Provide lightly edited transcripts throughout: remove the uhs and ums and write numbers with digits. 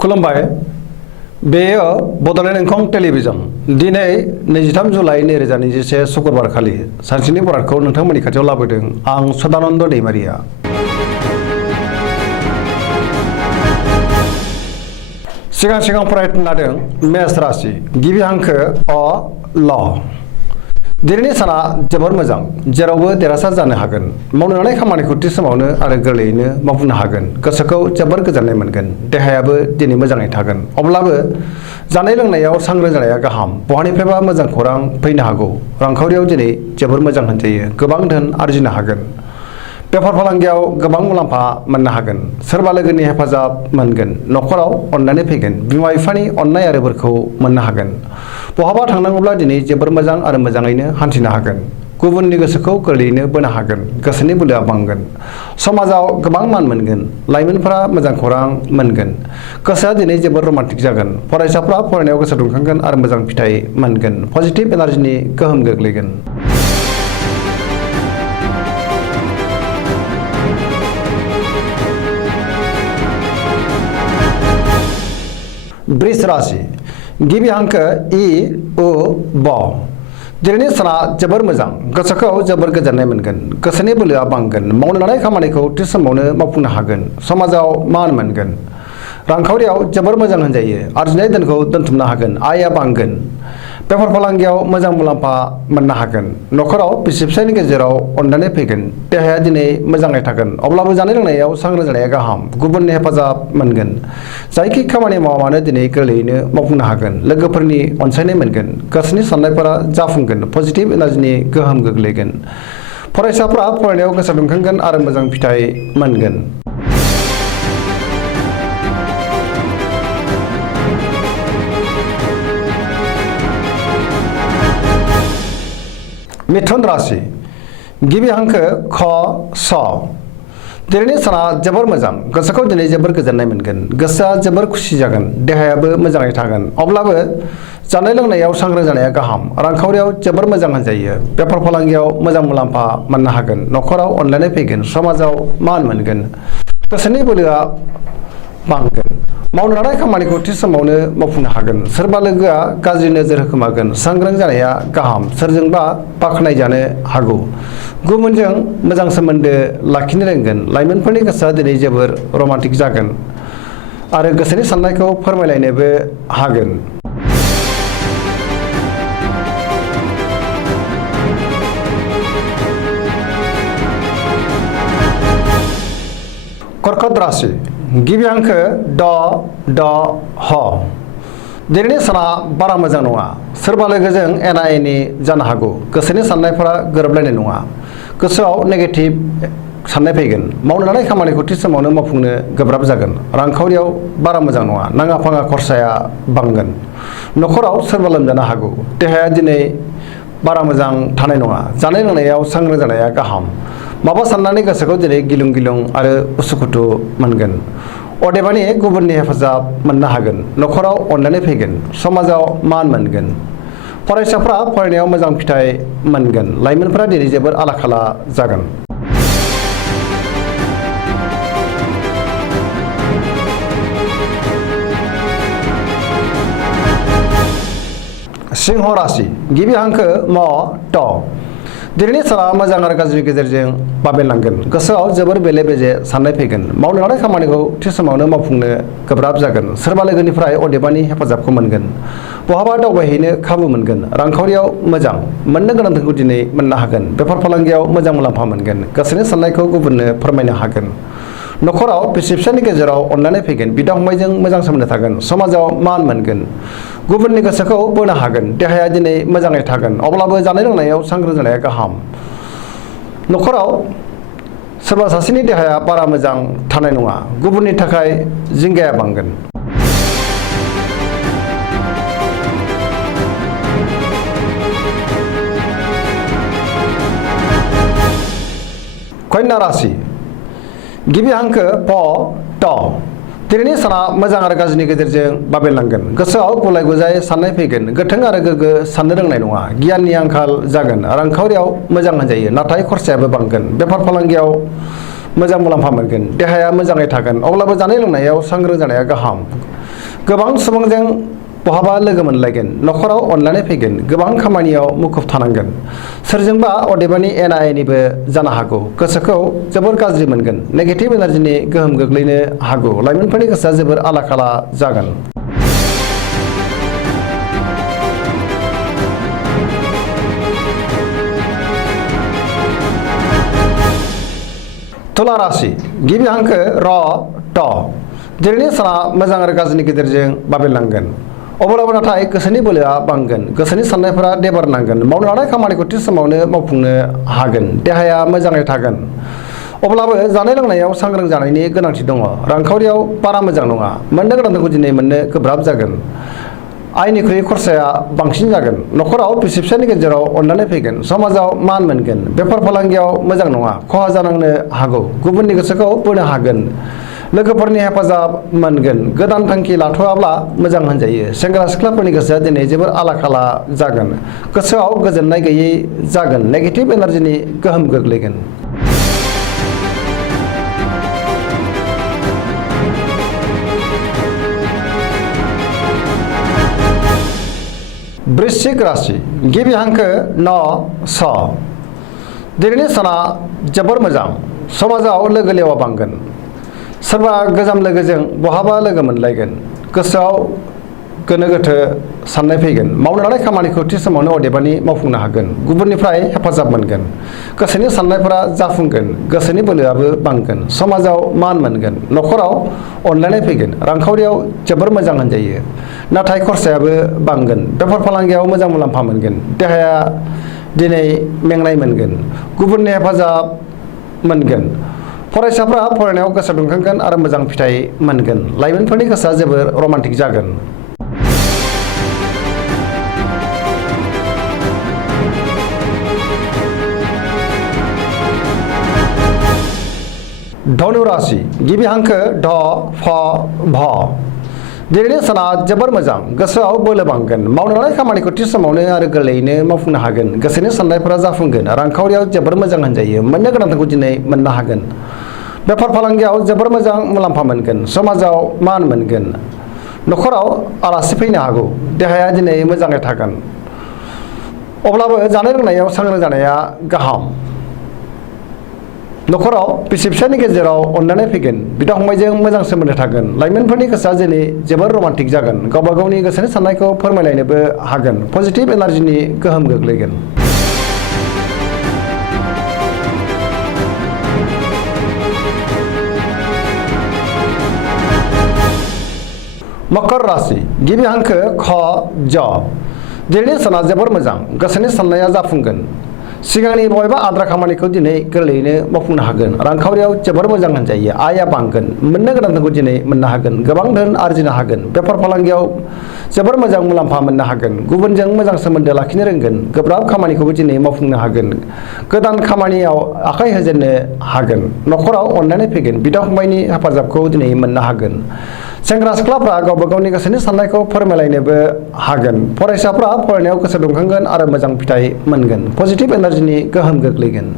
खुलुमबाय बेयो बड'लेण्ड इंखं टेलिभिजन दिनै 23 जुलाइ 2021 शुक्रबार खालि सानसेनि बरादखौ नोंथांमोननि खाथियाव लाबोदों आं सदानन्द दैमारिया। सिगां फरायनो लादों मेष राशि गिबि हांखो अ ल। दिनैनि साना जोबोर मोजां जेरावबो देरहासार जानो हागोन मावनो लानाय खामानिखौ थि समावनो आरो गोरलैयैनो मावफुंनो हागोन गोसोखौ जोबोर गोजोननाय मोनगोन देहायाबो दिनै मोजाङै थागोन अब्लाबो जानाय लोंनायाव सांग्रां जानाया गाहाम बहानिफ्रायबा मोजां खौरां फैनो हागौ रांखावरियाव दिनै जोबोर मोजां होनजायो गोबां धोन आरजिनो हागोन बेफार फालांगियाव गोबां मुलाम्फा मोननो हागोन सोरबा लोगोनि हेफाजाब मोनगोन न'खराव अननानै फैगोन बिमा बिफानि अननाय आरो बोरखौ मोननो हागोन बहाबा थांनांगौब्ला दिनै जोबोर मोजां आरो मोजाङैनो हान्थिनो हागोन गुबुननि गोसोखौ गोरलैयैनो बोनो हागोन गोसोनि बोलोआ बांगोन समाजाव गोबां मान मोनगोन लाइमोनफोरा मोजां खौरां मोनगोन गोसोआ दिनै जोबोर रमान्टिक जागोन फरायसाफ्रा फरायनायाव गोसो दुंखांगोन आरो मोजां फिथाइ मोनगोन पजिटिभ एनार्जिनि गोहोम गोग्लैगोन। वृष राशि गिबि हांखो इ उ ब। दिनैनि साना जोबोर मोजां गोसोखौ जोबोर गोजोननाय मोनगोन गोसोनि बोलोआ बांगोन मावनो लानाय खामानिखौ थि समावनो मावफुंनो हागोन समाजाव मान मोनगोन रांखावरियाव जोबोर मोजां होनजायो आरजिनाय धोनखौ दोनथुमनो हागोन आयआ बांगोन बेफार फालांगियाव मोजां मुलाम्फा मोननो हागोन न'खराव बिसि फिसायनि गेजेराव अननानै फैगोन देहाया दिनै मोजाङै थागोन अब्लाबो जानाय लोंनायाव सांग्रां जानाया गाहाम गुबुननि हेफाजाब मोनगोन जायखि खामानि मावा मानो दिनै गोरलैयैनो मावफुंनो हागोन लोगोफोरनि अनसायनाय मोनगोन गोसोनि साननायफोरा जाफुंगोन पजिटिभ एनार्जिनि गोहोम गोग्लैगोन फरायसाफ्रा फरायनायाव गोसो दुंखांगोन आरो मोजां फिथाइ मोनगोन। मिथुन राशि गिबि हांखो ख स। दिनैनि साना जोबोर मोजां गोसोखौ दिनै जोबोर गोजोननाय मोनगोन गोसोआ जोबोर खुसि जागोन देहायाबो मोजाङै थागोन अब्लाबो जानाय लोंनायाव सांग्रां जानाया गाहाम रांखावरियाव जोबोर मोजां होनजायो बेफार फालांगियाव मोजां मुलाम्फा मोननो हागोन न'खराव अनलायनाय फैगोन समाजाव मान मोनगोन गोसोनि बोलोआ बांगोन मावनो लानाय खामानिखौ थि समावनो मावफुंनो हागोन सोरबा लोगोआ गाज्रि नोजोर होखोमागोन सांग्रां जानाया गाहाम सोरजोंबा बाख्नायजानो हागौ गुबुनजों मोजां सोमोन्दो लाखिनो रोंगोन लाइमोनफोरनि गोसोआ दिनै जोबोर रमान्टिक जागोन आरो गोसोनि साननायखौ फोरमायलायनोबो हागोन। कर्कट राशि गिबि हांखो ड ड ह। दिनैनि साना बारा मोजां नङा सोरबा लोगोजों एना एनि जानो हागौ गोसोनि साननायफोरा गोरोबलायनाय नङा गोसोआव नेगेटिभ साननाय फैगोन मावनो लानाय खामानिखौ थि समावनो मावफुंनो गोब्राब जागोन रांखावरियाव बारा मोजां नङा नाङा फाङा खरसाया बांगोन न'खराव सोरबा लोमजानो हागौ देहाया दिनै बारा मोजां थानाय नङा जानाय लोंनायाव सांग्रां जानाया गाहाम माबा साननानै गोसोखौ दिनै गिलुं गिलुं आरो उसुखुथु मोनगोन अदेबानि गुबुननि हेफाजाब मोननो हागोन न'खराव अननानै फैगोन समाजाव मान मोनगोन फरायसाफ्रा फरायनायाव मोजां फिथाइ मोनगोन लाइमोनफोरा दिनै जोबोर आला खाला जागोन। सिंह राशि गिबि हांखो म ट। दिनैनि साना मोजां आरो गाज्रिनि गेजेरजों बाबेनलांगोन गोसोआव जोबोर बेले बेजे साननाय फैगोन मावनो लानाय खामानिखौ थि समावनो मावफुंनो गोब्राब जागोन सोरबा लोगोनिफ्राय अदेबानि हेफाजाबखौ मोनगोन बहाबा दावबायहैनो खाबु मोनगोन रांखावरियाव मोजां मोननो गोनांखौ दिनै मोननो हागोन बेफार फालांगियाव मोजां मुलाम्फा मोनगोन गोसोनि साननायखौ गुबुननो फोरमायनो हागोन न'खराव बिसि फिसायनि गेजेराव अननानै फैगोन बिदा फंबायजों मोजां सोमोन्दो थागोन समाजाव मान मोनगोन गुबुननि गोसोखौ बोनो हागोन देहाया दिनै मोजाङै थागोन अब्लाबो जानाय लोंनायाव सांग्रां जानाया गाहाम न'खराव सोरबा सासेनि देहाया बारा मोजां थानाय नङा गुबुननि थाखाय जिंगाया बांगोन। कन्या राशि गिबि हांखो प ट। दिनैनि साना मोजां आरो गाज्रिनि गेजेरजों बाबेनलांगोन गोसोआव गुलाय गुजाय साननाय फैगोन गोथों आरो गोग्गो साननो रोंनाय नङा गियाननि आंखाल जागोन रांखावरियाव मोजां होनजायो नाथाय खरसायाबो बांगोन बेफार फालांगियाव मोजां मुलाम्फा मोनगोन देहाया मोजाङै थागोन अब्लाबो जानाय लोंनायाव सांग्रां जानाया गाहाम गोबां सुबुंजों बहाबा लोगो मोनलायगोन न'खराव अनलायनाय फैगोन गोबां खामानियाव मुखुब थानांगोन सोरजोंबा अदेबानि एना एनिबो जानो हागौ गोसोखौ जोबोर गाज्रि मोनगोन नेगेटिभ एनार्जिनि गोहोम गोग्लैनो हागौ लाइमोनफोरनि गोसोआ जोबोर आला खाला जागोन। तुला राशि गिबि हांखो र ट दिनैनि साना मोजां आरो गाज्रिनि गेजेरजों बाबेरलांगोन अब्लाबो नाथाय गोसोनि बोलोआ बांगोन गोसोनि साननायफोरा देबारनांगोन मावनो लानाय खामानिखौ थि समावनो मावफुंनो हागोन देहाया मोजाङै थागोन अब्लाबो जानाय लोंनायाव सांग्रां जानायनि गोनांथि दङ रांखावरियाव बारा मोजां नङा मोननो गोनांखौ दिनै मोननो गोब्राब जागोन आयनिख्रुइ खरसाया बांसिन जागोन न'खराव बिसि फिसायनि गेजेराव अनलायनाय फैगोन समाजाव मान मोनगोन बेफार फालांगियाव मोजां नङा खहा जानांनो हागौ गुबुननि गोसोखौ बोनो हागोन लोगोफोरनि हेफाजाब मोनगोन गोदान थांखि लाथ'वाब्ला मोजां होनजायो सेंग्रा सिख्लाफोरनि गोसोआ दिनै जोबोर आला खाला जागोन गोसोआव गोजोननाय गैयै जागोन नेगेटिभ एनार्जिनि गोहोम गोग्लैगोन। वृश्चिक राशि गिबि हांखो न स दिनैनि साना जोबोर मोजां समाजाव लोगो लेवा बांगोन सोरबा गोजाम लोगोजों बहाबा लोगो मोनलायगोन गोसोआव गोनो गोथो साननाय फैगोन मावनो लानाय खामानिखौ थि समावनो अदेबानि मावफुंनो हागोन गुबुननिफ्राय हेफाजाब मोनगोन गोसोनि साननायफोरा जाफुंगोन गोसोनि बोलोआबो बांगोन समाजाव मान मोनगोन न'खराव अनलायनाय फैगोन रांखावरियाव जोबोर मोजां होनजायो नाथाय खरसायाबो बांगोन बेफार फालांगियाव मोजां मुलाम्फा मोनगोन देहाया दिनै मेंनाय मोनगोन गुबुननि हेफाजाब मोनगोन फरायसाफ्रा फरायनायाव गोसो दुंखांगोन आरो मोजां फिथाइ मोनगोन लाइमोनफोरनि गोसोआ जोबोर रमान्टिक जागोन। धनु राशि गिबि हांखो ढ फ भ दिनैनि साना जोबोर मोजां गोसोआव बोलो बांगोन मावनो लानाय खामानिखौ थि समावनो आरो गोरलैयैनो मावफुंनो हागोन गोसोनि साननायफोरा जाफुंगोन रांखावरियाव जोबोर मोजां होनजायो मोननो गोनांखौ दिनै मोननो हागोन बेफार फालांगियाव जोबोर मोजां मुलाम्फा मोनगोन समाजाव मान मोनगोन न'खराव आलासि फैनो हागौ देहाया दिनै मोजाङै थागोन अब्लाबो जानाय लोंनायाव सांग्रां जानाया गाहाम न'खराव बिसि फिसायनि गेजेराव अनलायनाय फैगोन बिदा फंबायजों मोजां सोमोन्दो थागोन लाइमोनफोरनि गोसोआ दिनै जोबोर रमान्टिक जागोन गावबा गावनि गोसोनि साननायखौ फोरमायलायनोबो हागोन पजिटिभ एनार्जिनि गोहोम गोग्लैगोन। मकर राशि गिबि हांखो ख ज दिनैनि साना जोबोर मोजां गोसोनि साननाया जाफुंगोन सिगांनि बबेबा आद्रा खामानिखौ दिनै गोरलैयैनो मावफुंनो हागोन रांखावरियाव जोबोर मोजां होनजायो आयआ बांगोन मोननो गोनांखौ दिनै मोननो हागोन गोबां धोन आरजिनो हागोन बेफार फालांगियाव जोबोर मोजां मुलाम्फा मोननो हागोन गुबुनजों मोजां सोमोन्दो लाखिनो रोंगोन गोब्राब खामानिखौबो दिनै मावफुंनो हागोन गोदान खामानियाव आखाइ होजेननो हागोन न'खराव अनलायनाय फैगोन बिदा फंबायनि हेफाजाबखौ दिनै मोननो हागोन सेंग्रा सिख्लाफ्रा गावबा गावनि गोसोनि साननायखौ फोरमायलायनोबो हागोन फरायसाफ्रा फरायनायाव गोसो दुंखांगोन आरो मोजां फिथाइ मोनगोन पजिटिभ एनार्जिनि गोहोम गोग्लैगोन।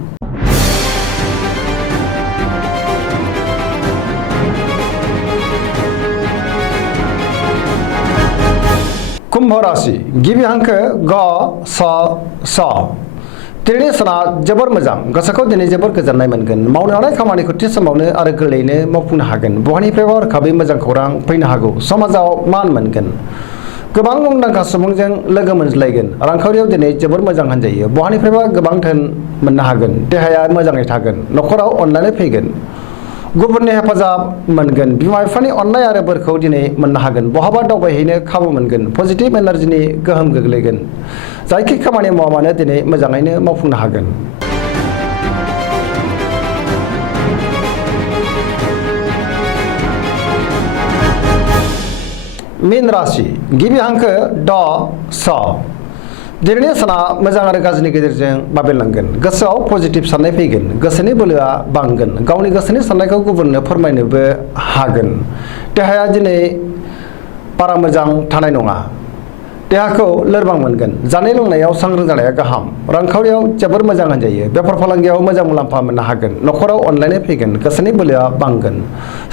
कुंभ राशि गिबि हांखो ग स स दिनैनि साना जोबोर मोजां गोसोखौ दिनै जोबोर गोजोननाय मोनगोन मावनो लानाय खामानिखौ थि समावनो आरो गोरलैयैनो मावफुंनो हागोन बहानिफ्रायबा हरखाबै मोजां खौरां फैनो हागौ समाजाव मान मोनगोन गोबां मुंदांखा सुबुंजों लोगो मोनज्लायगोन रांखावरियाव दिनै जोबोर मोजां होनजायो बहानिफ्रायबा गोबां धोन मोननो हागोन देहाया मोजाङै थागोन न'खराव अनलायनाय फैगोन गुबुननि हेफाजाब मोनगोन बिमा बिफानि अननाय आरो बोरखौ दिनै मोननो हागोन बहाबा दावबायहैनो खाबु मोनगोन पजिटिभ एनार्जिनि गोहोम गोग्लैगोन जायखि खामानि मावा मानो दिनै मोजाङैनो मावफुंनो हागोन। मीन राशि गिबि हांखो ड स दिनैनि साना मोजां आरो गाज्रिनि गेजेरजों बाबेरलांगोन गोसोआव पजिटिभ साननाय फैगोन गोसोनि बोलोआ बांगोन गावनि गोसोनि साननायखौ गुबुननो फोरमायनोबो हागोन देहाया दिनै बारा मोजां थानाय नङा देहाखौ लोरबां मोनगोन। जानाय लोंनायाव सांग्रां जानाया गाहाम। रांखावरियाव जोबोर मोजां होनजायो। बेफार फालांगियाव मोजां मुलाम्फा मोननो हागोन। न'खराव अनलायनाय फैगोन। गोसोनि बोलोआ बांगोन।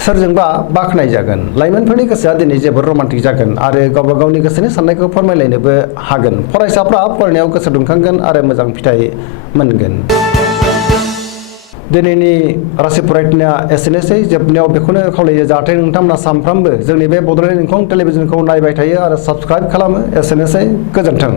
सोरजोंबा बाख्नाय जागोन। लाइमोनफोरनि गोसोआ दिनै जोबोर रमान्टिक जागोन आरो गावबा गावनि गोसोनि साननायखौ फोरमायलायनोबो हागोन। फरायसाफ्रा फरायनायाव गोसो दुंखांगोन आरो मोजां फिथाइ मोनगोन। दिनैनि राशि फरायनाया एसेनोसै। जोबनायाव बेखौनो खावलायो जाहाथे नोंथांमोना सानफ्रामबो जोंनि बे बड'लेण्ड इंखं टेलिभिजनखौ नायबाय थायो आरो साबस्क्राइब खालामो। एसेनोसै, गोजोन्थों।